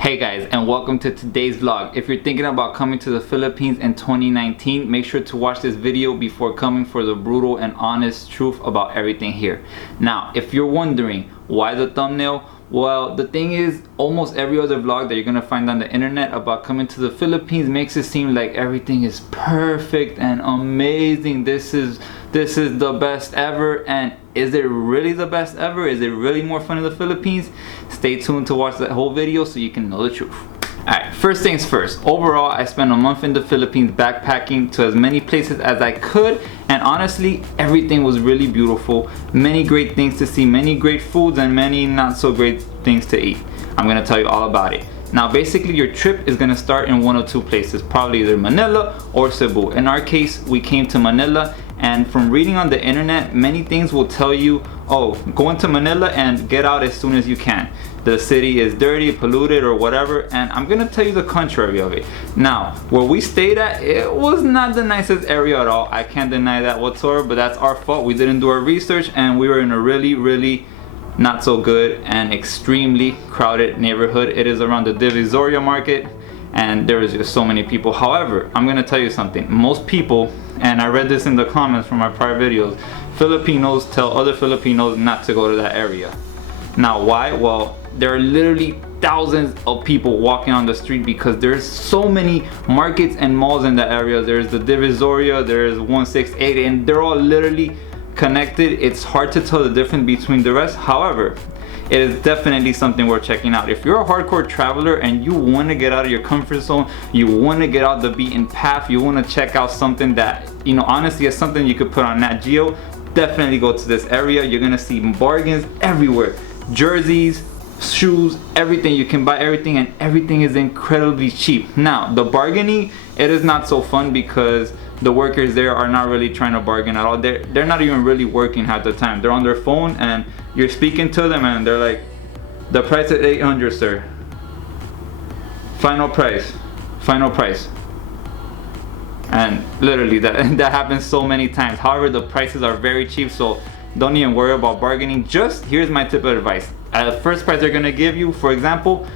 Hey guys, and welcome to today's vlog. If you're thinking about coming to the Philippines in 2019, make sure to watch this video before coming for the brutal and honest truth about everything here. Now, if you're wondering why the thumbnail, well, the thing is, almost every other vlog that you're gonna find on the internet about coming to the Philippines makes it seem like everything is perfect and amazing. This is the best ever. And is it really the best ever? Is it really more fun in the Philippines? Stay tuned to watch that whole video so you can know the truth. Alright, first things first. Overall, I spent a month in the Philippines backpacking to as many places as I could, and honestly, everything was really beautiful. Many great things to see, many great foods, and many not so great things to eat. I'm gonna tell you all about it. Now, basically, your trip is gonna start in one of two places, probably either Manila or Cebu. In our case, we came to Manila, and from reading on the internet, many things will tell you, oh, go into Manila and get out as soon as you can. The city is dirty, polluted, or whatever, and I'm gonna tell you the contrary of it. Now, where we stayed at, it was not the nicest area at all. I can't deny that whatsoever, but that's our fault. We didn't do our research, and we were in a really not so good and extremely crowded neighborhood. It is around the Divisoria market, and there is just so many people. However, I'm gonna tell you something. Most people, and I read this in the comments from my prior videos, Filipinos tell other Filipinos not to go to that area. Now, why? Well, there are literally thousands of people walking on the street because there's so many markets and malls in that area. There's the Divisoria, there's 168, and they're all literally connected. It's hard to tell the difference between the rest. However, it is definitely something worth checking out. If you're a hardcore traveler and you want to get out of your comfort zone, you want to get out the beaten path, you want to check out something that, you know, honestly is something you could put on Nat Geo, definitely go to this area. You're gonna see bargains everywhere. Jerseys, shoes, everything. You can buy everything, and everything is incredibly cheap. Now, the bargaining, it is not so fun because the workers there are not really trying to bargain at all. They're not even really working half the time. They're on their phone and you're speaking to them and they're like, the price is 800, sir. Final price. And literally that happens so many times. However, the prices are very cheap, so don't even worry about bargaining. Just here's my tip of advice. At the first price they're gonna give you, for example,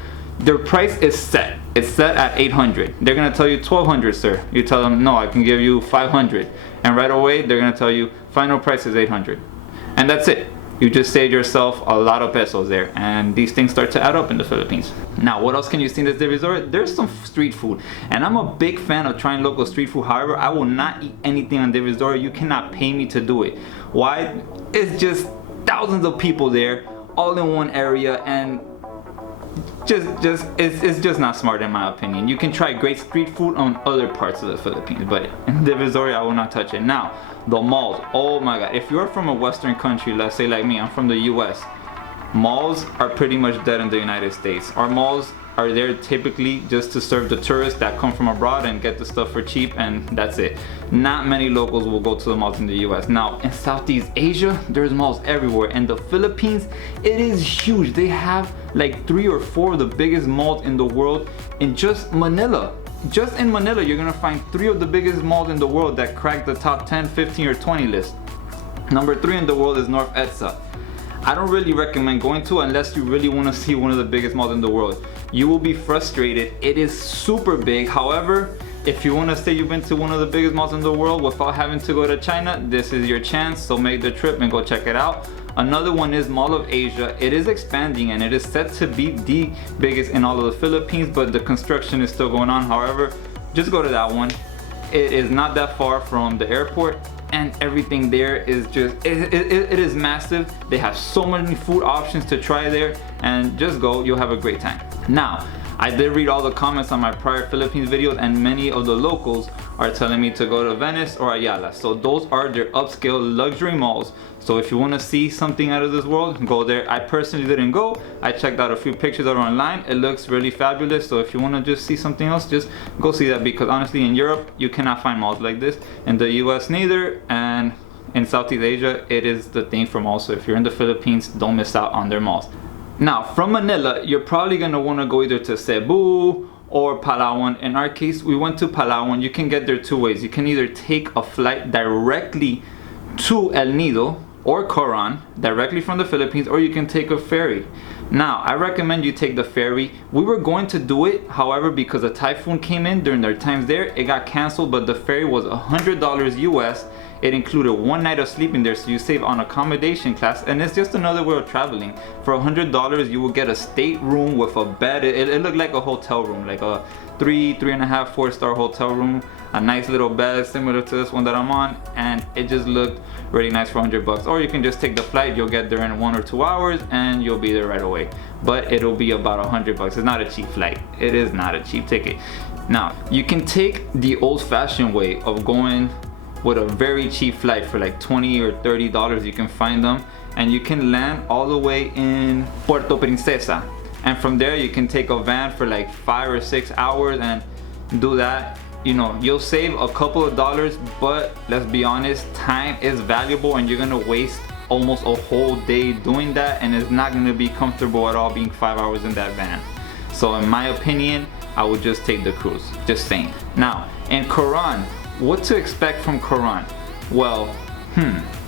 their price is set. It's set at 800. They're gonna tell you 1200, sir. You tell them, no, I can give you 500. And right away, they're gonna tell you, final price is 800. And that's it. You just saved yourself a lot of pesos there. And these things start to add up in the Philippines. Now, what else can you see in this Divisoria? There's some street food. And I'm a big fan of trying local street food. However, I will not eat anything on Divisoria. You cannot pay me to do it. Why? It's just thousands of people there, all in one area, and it's just not smart in my opinion. You can try great street food on other parts of the Philippines, but in Divisoria I will not touch it. Now, the malls, oh my god, if you're from a western country, let's say like me, I'm from the US, malls are pretty much dead in the United States. Our malls are there typically just to serve the tourists that come from abroad and get the stuff for cheap, and that's it. Not many locals will go to the malls in the US. Now, in Southeast Asia, there's malls everywhere. And the Philippines, it is huge. They have like 3 or 4 of the biggest malls in the world in just Manila. Just in Manila, you're gonna find 3 of the biggest malls in the world that crack the top 10, 15, or 20 list. Number 3 in the world is North EDSA. I don't really recommend going to unless you really want to see one of the biggest malls in the world. You will be frustrated. It is super big. However, if you want to say you've been to one of the biggest malls in the world without having to go to China, this is your chance. So make the trip and go check it out. Another one is Mall of Asia. It is expanding and it is set to be the biggest in all of the Philippines, but the construction is still going on. However, just go to that one. It is not that far from the airport, and everything there is just, it is massive. They have so many food options to try there, and just go, you'll have a great time. Now, I did read all the comments on my prior Philippines videos, and many of the locals are telling me to go to Venice or Ayala. So those are their upscale luxury malls. So if you want to see something out of this world, go there. I personally didn't go. I checked out a few pictures that are online. It looks really fabulous. So if you want to just see something else, just go see that, because honestly in Europe you cannot find malls like this. In the US neither, and in Southeast Asia it is the thing for malls. So if you're in the Philippines, don't miss out on their malls. Now, from Manila, you're probably going to want to go either to Cebu or Palawan. In our case, we went to Palawan. You can get there 2 ways. You can either take a flight directly to El Nido or Coron directly from the Philippines, or you can take a ferry. Now, I recommend you take the ferry. We were going to do it, however, because a typhoon came in during their times there, it got canceled, but the ferry was $100 US. It included 1 night of sleeping there, so you save on accommodation class, and it's just another way of traveling. For $100, you will get a state room with a bed. It looked like a hotel room, like a 3.5, 4-star hotel room. A nice little bed similar to this one that I'm on, and it just looked really nice for $100. Or you can just take the flight. You'll get there in 1 or 2 hours, and you'll be there right away. But it'll be about $100. It's not a cheap flight. It is not a cheap ticket. Now, you can take the old-fashioned way of going with a very cheap flight for like $20 or $30. You can find them, and you can land all the way in Puerto Princesa, and from there you can take a van for like 5 or 6 hours and do that. You know, you'll save a couple of dollars, but let's be honest, time is valuable, and you're gonna waste almost a whole day doing that, and it's not gonna be comfortable at all being 5 hours in that van. So in my opinion, I would just take the cruise, just saying. Now, in Quran, what to expect from Quran? Well,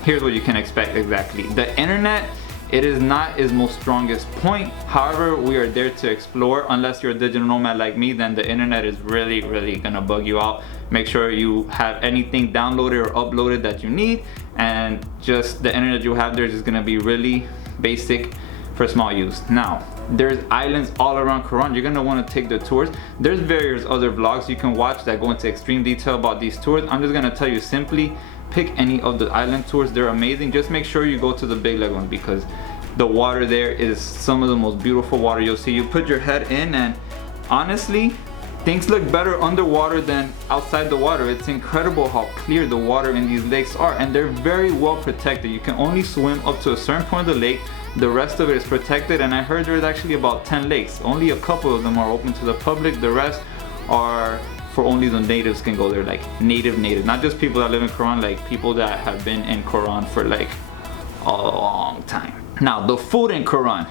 here's what you can expect exactly. The internet, it is not its most strongest point. However, we are there to explore. Unless you're a digital nomad like me, then the internet is really gonna bug you out. Make sure you have anything downloaded or uploaded that you need, and just the internet you have there is just gonna be really basic for small use. Now, there's islands all around Quran. You're gonna want to take the tours. There's various other vlogs you can watch that go into extreme detail about these tours. I'm just gonna tell you simply, pick any of the island tours. They're amazing. Just make sure you go to the big leg one, because the water there is some of the most beautiful water you'll see. You put your head in, and honestly, things look better underwater than outside the water. It's incredible how clear the water in these lakes are, and they're very well protected. You can only swim up to a certain point of the lake. The rest of it is protected, and I heard there's actually about 10 lakes. Only a couple of them are open to the public. The rest are for only the natives can go there, like native, not just people that live in Quran, like people that have been in Quran for like a long time. Now, the food in Quran,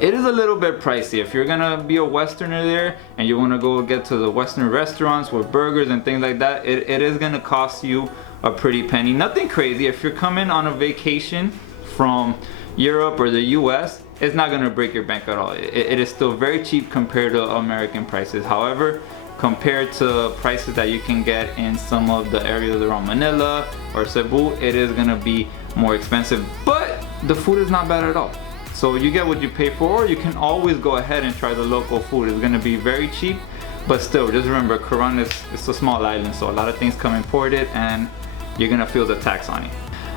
it is a little bit pricey. If you're gonna be a Westerner there and you wanna go get to the Western restaurants with burgers and things like that, it is gonna cost you a pretty penny. Nothing crazy. If you're coming on a vacation from Europe or the US, it's not gonna break your bank at all. It is still very cheap compared to American prices. However, compared to prices that you can get in some of the areas around Manila or Cebu, it is gonna be more expensive, but the food is not bad at all. So you get what you pay for, or you can always go ahead and try the local food. It's gonna be very cheap, but still, just remember, Quran is a small island, so a lot of things come imported, and you're gonna feel the tax on it.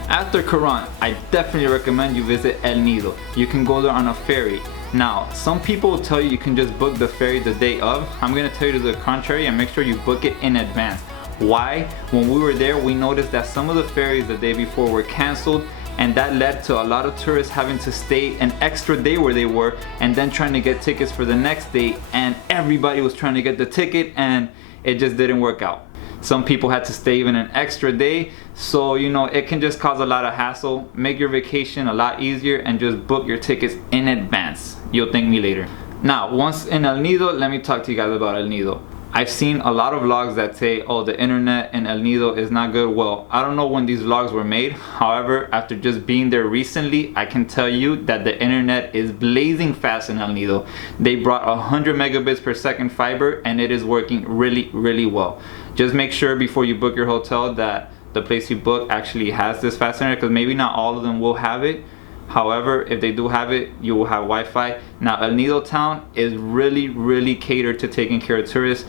After Quran, I definitely recommend you visit El Nido. You can go there on a ferry. Now, some people will tell you you can just book the ferry the day of. I'm gonna tell you to the contrary, and make sure you book it in advance. Why? When we were there, we noticed that some of the ferries the day before were canceled, and that led to a lot of tourists having to stay an extra day where they were, and then trying to get tickets for the next day, and everybody was trying to get the ticket, and it just didn't work out. Some people had to stay even an extra day, so you know, it can just cause a lot of hassle. Make your vacation a lot easier and just book your tickets in advance. You'll thank me later. Now, once in El Nido, let me talk to you guys about El Nido. I've seen a lot of vlogs that say, oh, the internet in El Nido is not good. Well, I don't know when these vlogs were made. However, after just being there recently, I can tell you that the internet is blazing fast in El Nido. They brought 100 megabits per second fiber, and it is working really well. Just make sure before you book your hotel that the place you book actually has this fast internet, because maybe not all of them will have it. However, if they do have it, you will have Wi-Fi. Now, El Nido town is really catered to taking care of tourists.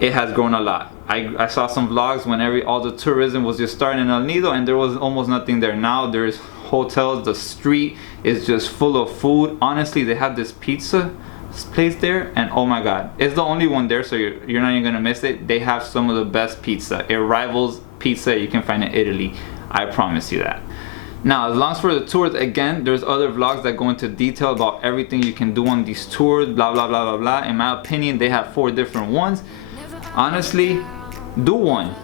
It has grown a lot. I saw some vlogs when all the tourism was just starting in El Nido, and there was almost nothing there. Now there's hotels, the street is just full of food. Honestly, they have this pizza place there, and oh my god, it's the only one there, so you're not even gonna miss it. They have some of the best pizza. It rivals pizza you can find in Italy. I promise you that. Now, as long as for the tours, again, there's other vlogs that go into detail about everything you can do on these tours, blah blah. In my opinion, they have 4 different ones. Honestly, do one.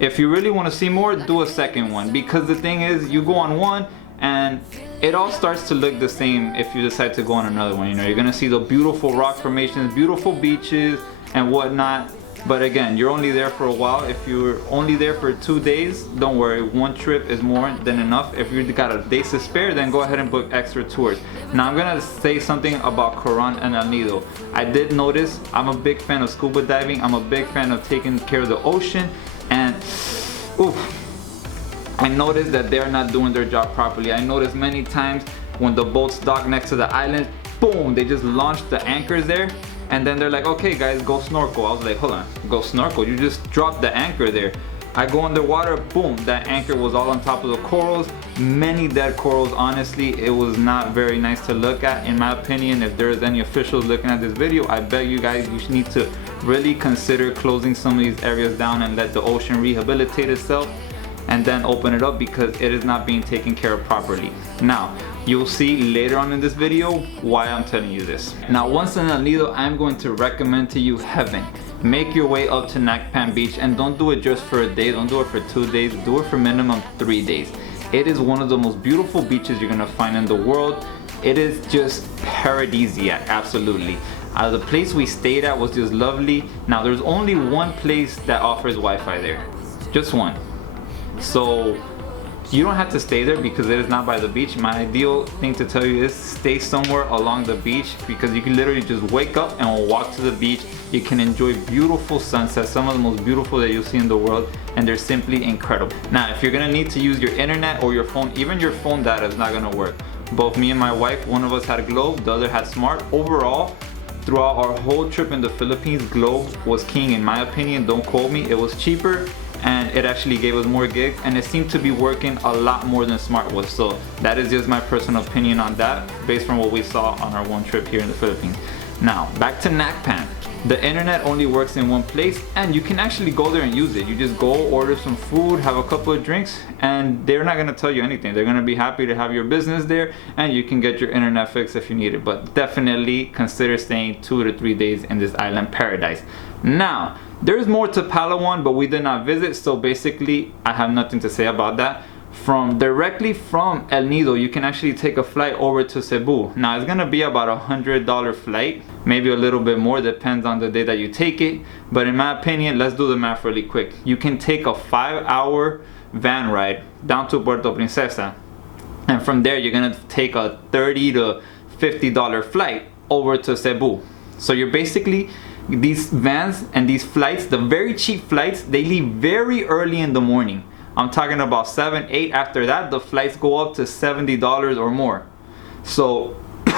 If you really want to see more, do a second one, because the thing is, you go on one and it all starts to look the same if you decide to go on another one. You know, you're gonna see the beautiful rock formations, beautiful beaches and whatnot, But again, you're only there for a while. If you're only there for 2 days, don't worry, one trip is more than enough. If you got a day to spare, then go ahead and book extra tours. Now I'm gonna say something about Coron and El Nido. I did notice, I'm a big fan of scuba diving, I'm a big fan of taking care of the ocean, and oof, I noticed that they're not doing their job properly. I noticed many times when the boats dock next to the island, boom, they just launched the anchors there, and then they're like, okay guys, go snorkel. I was like, hold on, go snorkel? You just dropped the anchor there. I go underwater, boom, that anchor was all on top of the corals, many dead corals. Honestly, it was not very nice to look at. In my opinion, if there's any officials looking at this video, I beg you guys, you need to really consider closing some of these areas down and let the ocean rehabilitate itself, and then open it up, because it is not being taken care of properly. Now, you'll see later on in this video why I'm telling you this. Now, once in El Nido, I'm going to recommend to you heaven. Make your way up to Nacpan Beach, and don't do it just for a day, don't do it for 2 days, do it for minimum 3 days. It is one of the most beautiful beaches you're gonna find in the world. It is just paradisiac, absolutely. The place we stayed at was just lovely. Now, there's only one place that offers Wi-Fi there, just one. So you don't have to stay there because it is not by the beach. My ideal thing to tell you is stay somewhere along the beach, because you can literally just wake up and walk to the beach. You can enjoy beautiful sunsets, some of the most beautiful that you'll see in the world, and they're simply incredible. Now, if you're gonna need to use your internet or your phone, even your phone data is not gonna work. Both me and my wife, one of us had Globe, the other had Smart. Overall, throughout our whole trip in the Philippines, Globe was king in my opinion. Don't quote me, it was cheaper, and it actually gave us more gigs, and it seemed to be working a lot more than Smart was. So that is just my personal opinion on that, based from what we saw on our one trip here in the Philippines. Now, back to Nacpan. The internet only works in one place, and you can actually go there and use it. You just go order some food, have a couple of drinks, and they're not gonna tell you anything. They're gonna be happy to have your business there, and you can get your internet fixed if you need it. But definitely consider staying 2 to 3 days in this island paradise. Now, there's more to Palawan, but we did not visit, so basically I have nothing to say about that. Directly from El Nido, you can actually take a flight over to Cebu. Now, it's gonna be about $100 flight, maybe a little bit more, depends on the day that you take it. But in my opinion, let's do the math really quick. You can take a 5-hour van ride down to Puerto Princesa, and from there you're gonna take a $30 to $50 flight over to Cebu. So you're basically, these vans and these flights, the very cheap flights, they leave very early in the morning. I'm talking about 7, 8. After that, the flights go up to $70 or more. So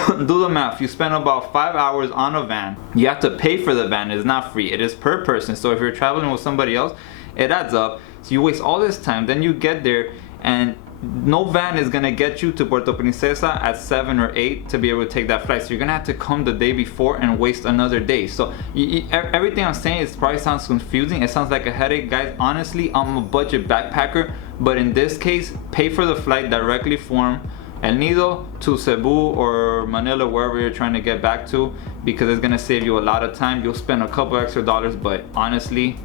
do the math. You spend about 5 hours on a van. You have to pay for the van. It's not free. It is per person. So if you're traveling with somebody else, it adds up. So you waste all this time. Then you get there, and no van is gonna get you to Puerto Princesa at 7 or 8 to be able to take that flight. So you're gonna have to come the day before and waste another day. So everything I'm saying is probably sounds confusing. It sounds like a headache, guys. Honestly, I'm a budget backpacker, but in this case, pay for the flight directly from El Nido to Cebu or Manila, wherever you're trying to get back to, because it's gonna save you a lot of time. You'll spend a couple extra dollars, but honestly,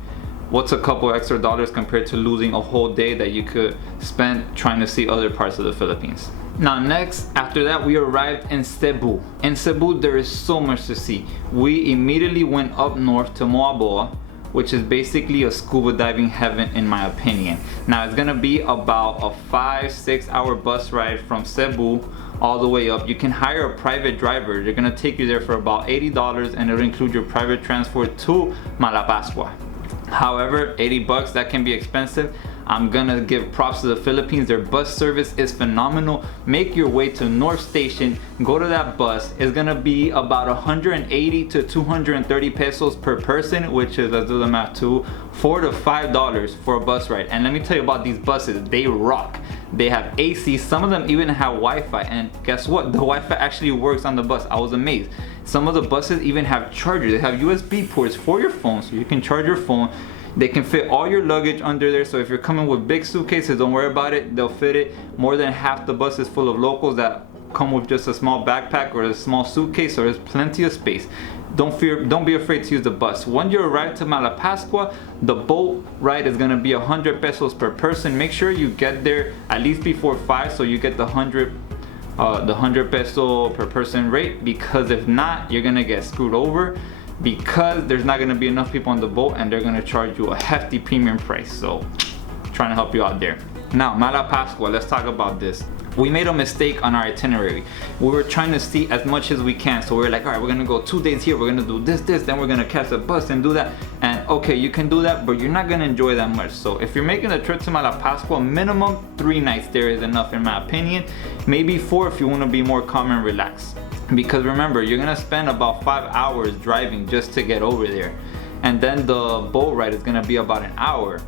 what's a couple extra dollars compared to losing a whole day that you could spend trying to see other parts of the Philippines? Now, next, after that, we arrived in Cebu. In Cebu, there is so much to see. We immediately went up north to Moaboa, which is basically a scuba diving heaven in my opinion. Now, it's gonna be about a 5-6 hour bus ride from Cebu all the way up. You can hire a private driver. They're gonna take you there for about $80, and it'll include your private transport to Malapascua. However, 80 bucks, that can be expensive. I'm gonna give props to the Philippines. Their bus service is phenomenal. Make your way to North Station, go to that bus. It's gonna be about 180 to 230 pesos per person, which is, let's do the math too, $4 to $5 for a bus ride. And let me tell you about these buses, they rock. They have AC, some of them even have Wi-Fi, and guess what? The Wi-Fi actually works on the bus. I was amazed. Some of the buses even have chargers. They have USB ports for your phone, so you can charge your phone. They can fit all your luggage under there, so if you're coming with big suitcases, don't worry about it, they'll fit it. More than half the bus is full of locals that come with just a small backpack or a small suitcase, so there's plenty of space. Don't be afraid to use the bus. When you arrive to Malapascua, the boat ride is gonna be 100 pesos per person. Make sure you get there at least before 5, so you get the 100 peso per person rate, because if not, you're gonna get screwed over. because there's not gonna be enough people on the boat and they're gonna charge you a hefty premium price. So trying to help you out there. Now, Mala Pascua, let's talk about this. We made a mistake on our itinerary. We were trying to see as much as we can. So we were like, all right, we're gonna go 2 days here, we're gonna do this, then we're gonna catch a bus and do that. And okay, you can do that, but you're not gonna enjoy that much. So if you're making a trip to Mala Pascua, minimum 3 nights there is enough in my opinion. Maybe 4 if you wanna be more calm and relaxed. Because remember, you're gonna spend about 5 hours driving just to get over there. And then the boat ride is gonna be about an hour.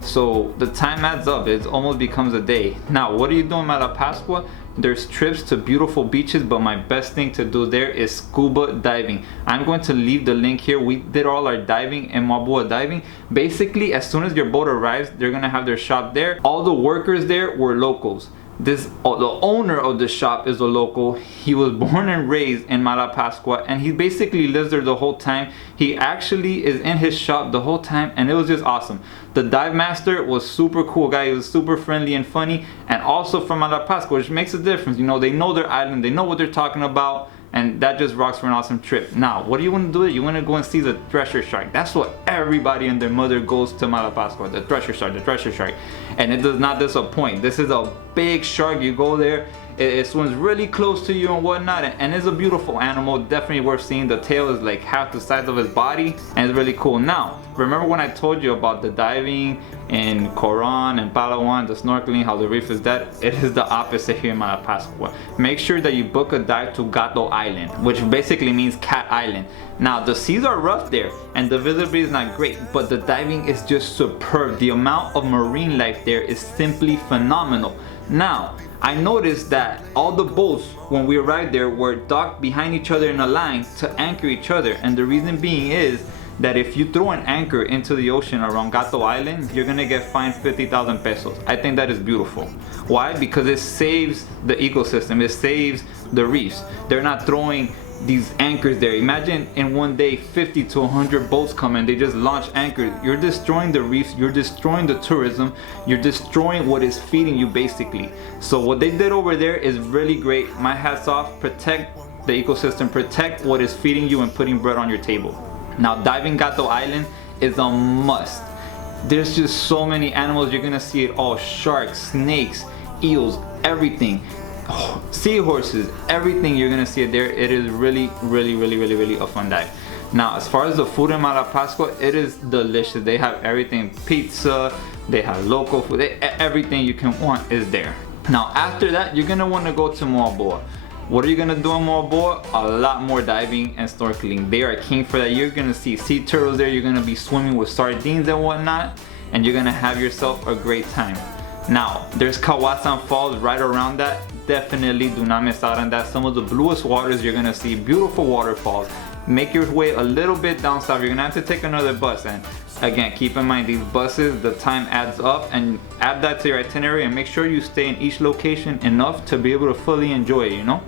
So the time adds up, it almost becomes a day. Now, what are you doing in Mala Pascua? There's trips to beautiful beaches, but my best thing to do there is scuba diving. I'm going to leave the link here. We did all our diving in Mabua diving. Basically, as soon as your boat arrives, they're gonna have their shop there. All the workers there were locals. The owner of the shop is a local. He was born and raised in Mala Pascua, and he basically lives there the whole time. He actually is in his shop the whole time, and it was just awesome. The dive master was super cool guy. He was super friendly and funny, and also from Mala Pascua, which makes a difference. You know, they know their island, they know what they're talking about, and that just rocks for an awesome trip. Now, what do you want to do? You want to go and see the thresher shark. That's what everybody and their mother goes to Mala Pascua, the thresher shark, the thresher shark. And it does not disappoint. This is a big shark. You go there, it swims really close to you and whatnot, and it's a beautiful animal, definitely worth seeing. The tail is like half the size of his body, and it's really cool. Now, remember when I told you about the diving in Coron and Palawan, the snorkeling, how the reef is dead? It is the opposite here in Mala Pascua. Make sure that you book a dive to Gato Island, which basically means Cat Island. Now, the seas are rough there, and the visibility is not great, but the diving is just superb. The amount of marine life there is simply phenomenal. Now, I noticed that all the boats, when we arrived there, were docked behind each other in a line to anchor each other. And the reason being is that if you throw an anchor into the ocean around Gato Island, you're gonna get fined 50,000 pesos. I think that is beautiful. Why? Because it saves the ecosystem, it saves the reefs. They're not throwing these anchors there. Imagine in one day 50 to 100 boats come and they just launch anchors. You're destroying the reefs, you're destroying the tourism, you're destroying what is feeding you basically. So what they did over there is really great. My hats off. Protect the ecosystem, protect what is feeding you and putting bread on your table. Now, diving Gato Island is a must. There's just so many animals, you're gonna see it all. Sharks, snakes, eels, everything. Seahorses, everything, you're gonna see it there. It is really a fun dive. Now, as far as the food in Mala Pascua, it is delicious. They have everything, pizza, they have local food, everything you can want is there. Now, after that, you're gonna want to go to Moaboa. What are you gonna do in Moaboa? A lot more diving and snorkeling. They are king for that. You're gonna see sea turtles there, you're gonna be swimming with sardines and whatnot, and you're gonna have yourself a great time. Now, there's Kawasan Falls right around that. Definitely do not miss out on that. Some of the bluest waters you're gonna see, beautiful waterfalls. Make your way a little bit down south. You're gonna have to take another bus, and again, keep in mind these buses, the time adds up, and add that to your itinerary and make sure you stay in each location enough to be able to fully enjoy it, you know?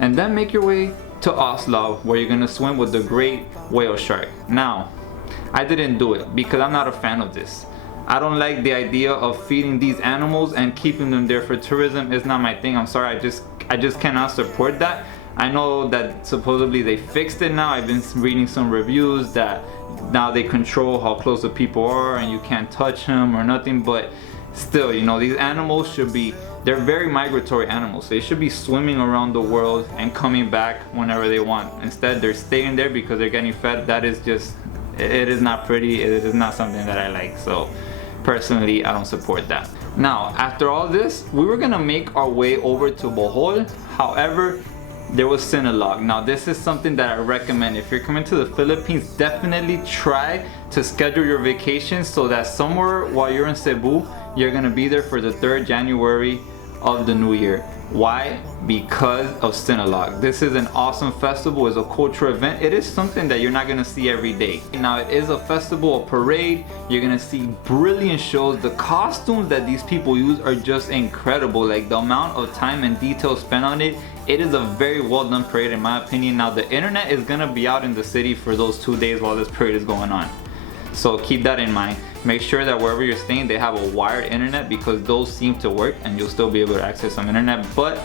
And then make your way to Oslo, where you're gonna swim with the great whale shark. Now, I didn't do it because I'm not a fan of this. I don't like the idea of feeding these animals and keeping them there for tourism. It's not my thing. I'm sorry, I just cannot support that. I know that supposedly they fixed it now. I've been reading some reviews that now they control how close the people are and you can't touch them or nothing, but still, you know, these animals should be, they're very migratory animals. They should be swimming around the world and coming back whenever they want. Instead, they're staying there because they're getting fed. That is just, it is not pretty. It is not something that I like. So personally, I don't support that. Now, after all this, we were gonna make our way over to Bohol. However, there was Sinulog. Now, this is something that I recommend. If you're coming to the Philippines, definitely try to schedule your vacation so that somewhere while you're in Cebu, you're gonna be there for the 3rd January of the new year. Why? Because of Sinulog. This is an awesome festival. It's a cultural event. It is something that you're not gonna see every day. Now, it is a festival, a parade. You're gonna see brilliant shows. The costumes that these people use are just incredible. Like the amount of time and detail spent on it. It is a very well done parade in my opinion. Now, the internet is gonna be out in the city for those 2 days while this parade is going on. So keep that in mind. Make sure that wherever you're staying, they have a wired internet because those seem to work and you'll still be able to access some internet. But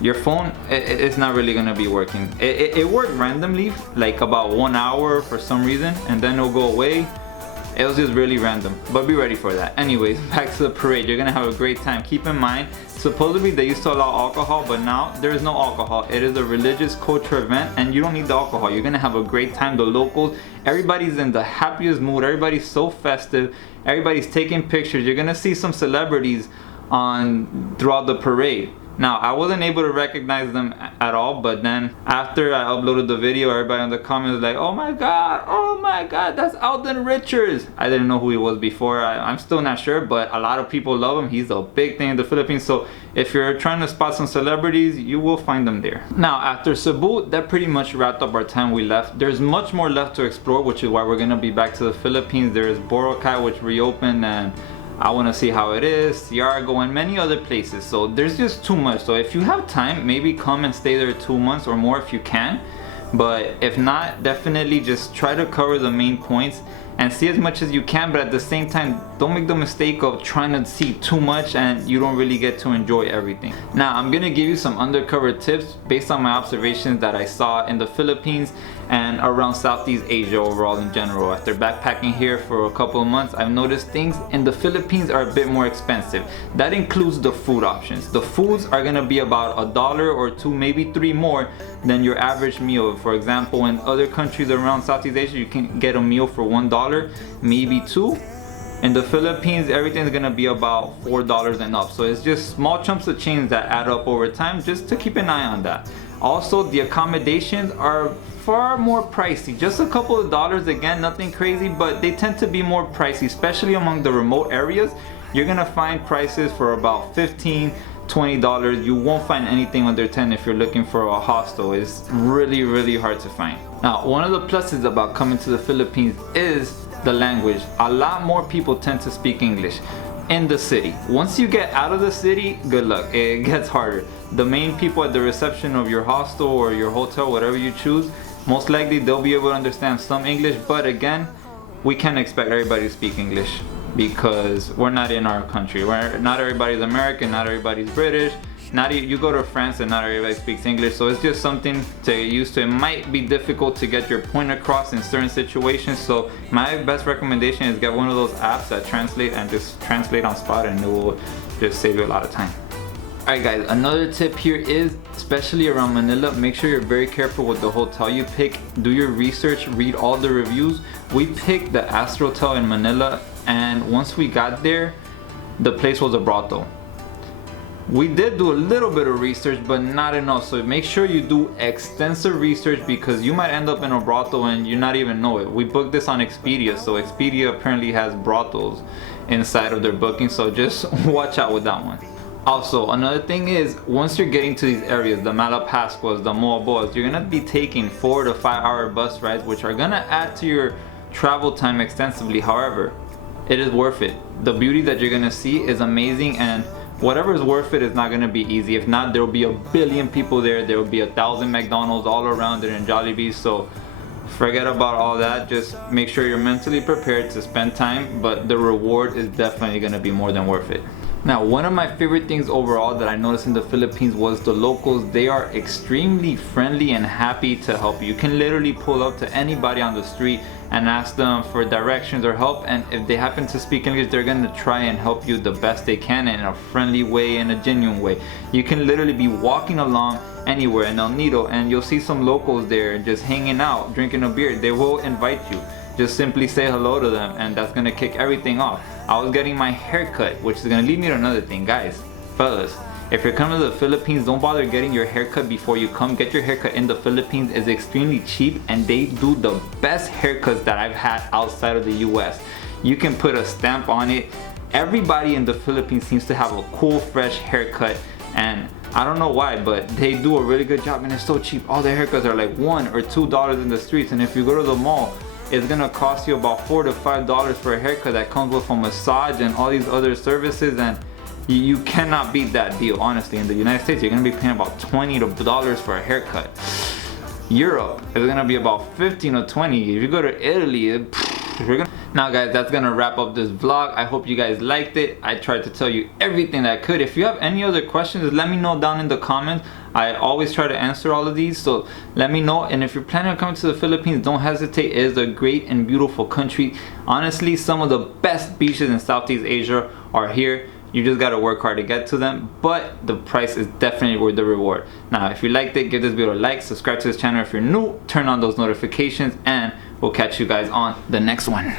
your phone, it's not really gonna be working. It worked randomly, like about 1 hour for some reason, and then it'll go away. It was just really random, but be ready for that. Anyways, back to the parade. You're gonna have a great time. Keep in mind, supposedly they used to allow alcohol, but now there is no alcohol. It is a religious culture event, and you don't need the alcohol. You're gonna have a great time. The locals, everybody's in the happiest mood. Everybody's so festive. Everybody's taking pictures. You're gonna see some celebrities throughout the parade. Now, I wasn't able to recognize them at all, but then after I uploaded the video, everybody in the comments was like, oh my god, that's Alden Richards. I didn't know who he was before. I'm still not sure, but a lot of people love him. He's a big thing in the Philippines, so if you're trying to spot some celebrities, you will find them there. Now, after Cebu, that pretty much wrapped up our time we left. There's much more left to explore, which is why we're gonna be back to the Philippines. There's Boracay, which reopened, and I want to see how it is, Siargao, and many other places. So there's just too much. So if you have time, maybe come and stay there 2 months or more if you can. But if not, definitely just try to cover the main points and see as much as you can, but at the same time, don't make the mistake of trying to see too much and you don't really get to enjoy everything. Now, I'm gonna give you some undercover tips based on my observations that I saw in the Philippines and around Southeast Asia overall in general. After backpacking here for a couple of months, I've noticed things in the Philippines are a bit more expensive. That includes the food options. The foods are gonna be about $1 or $2, maybe $3 more than your average meal. For example, in other countries around Southeast Asia, you can get a meal for $1, maybe $2. In the Philippines, everything's gonna be about $4 and up. So it's just small chunks of change that add up over time, just to keep an eye on that. Also, the accommodations are far more pricey. Just a couple of dollars, again, nothing crazy, but they tend to be more pricey, especially among the remote areas. You're gonna find prices for about $15, $20. You won't find anything under 10 if you're looking for a hostel. It's really hard to find. Now, one of the pluses about coming to the Philippines is the language. A lot more people tend to speak English in the city. Once you get out of the city, good luck. It gets harder. The main people at the reception of your hostel or your hotel, whatever you choose, most likely they'll be able to understand some English, but again, we can't expect everybody to speak English because we're not in our country. Not everybody's American, not everybody's British. You go to France and not everybody speaks English, so it's just something to get used to. It might be difficult to get your point across in certain situations, so my best recommendation is get one of those apps that translate and just translate on spot, and it will just save you a lot of time. Alright guys, another tip here is, especially around Manila, make sure you're very careful with the hotel you pick. Do your research, read all the reviews. We picked the Astrotel in Manila, and once we got there, the place was a brothel. We did do a little bit of research, but not enough, so make sure you do extensive research because you might end up in a brothel and you not even know it. We booked this on Expedia, so Expedia apparently has brothels inside of their booking, so just watch out with that one. Also, another thing is, once you're getting to these areas, the Malapascuas, the Moaboas, you're gonna be taking 4 to 5 hour bus rides, which are gonna add to your travel time extensively. However, it is worth it. The beauty that you're gonna see is amazing, and whatever is worth it is not gonna be easy. If not, there will be a billion people there. There will be 1,000 McDonald's all around it and Jollibees. So forget about all that. Just make sure you're mentally prepared to spend time, but the reward is definitely gonna be more than worth it. Now, one of my favorite things overall that I noticed in the Philippines was the locals. They are extremely friendly and happy to help you. You can literally pull up to anybody on the street and ask them for directions or help, and if they happen to speak English, they're gonna try and help you the best they can in a friendly way, in a genuine way. You can literally be walking along anywhere in El Nido and you'll see some locals there just hanging out, drinking a beer. They will invite you. Just simply say hello to them, and that's gonna kick everything off. I was getting my hair cut, which is gonna lead me to another thing. Guys, fellas, if you're coming to the Philippines, don't bother getting your haircut before you come. Get your haircut in the Philippines. It's extremely cheap, and they do the best haircuts that I've had outside of the US. You can put a stamp on it. Everybody in the Philippines seems to have a cool, fresh haircut, and I don't know why, but they do a really good job, and it's so cheap. All their haircuts are like $1 or $2 in the streets, and if you go to the mall, it's gonna cost you about $4 to $5 for a haircut that comes with a massage and all these other services, and you cannot beat that deal. Honestly, in the United States, you're gonna be paying about $20 for a haircut. Europe is gonna be about 15 or 20. If you go to Italy, Now guys, that's gonna wrap up this vlog. I hope you guys liked it. I tried to tell you everything that I could. If you have any other questions, let me know down in the comments. I always try to answer all of these, so let me know. And if you're planning on coming to the Philippines, don't hesitate. It is a great and beautiful country. Honestly, some of the best beaches in Southeast Asia are here. You just gotta work hard to get to them, but the price is definitely worth the reward. Now, if you liked it, give this video a like, subscribe to this channel if you're new, turn on those notifications, and we'll catch you guys on the next one.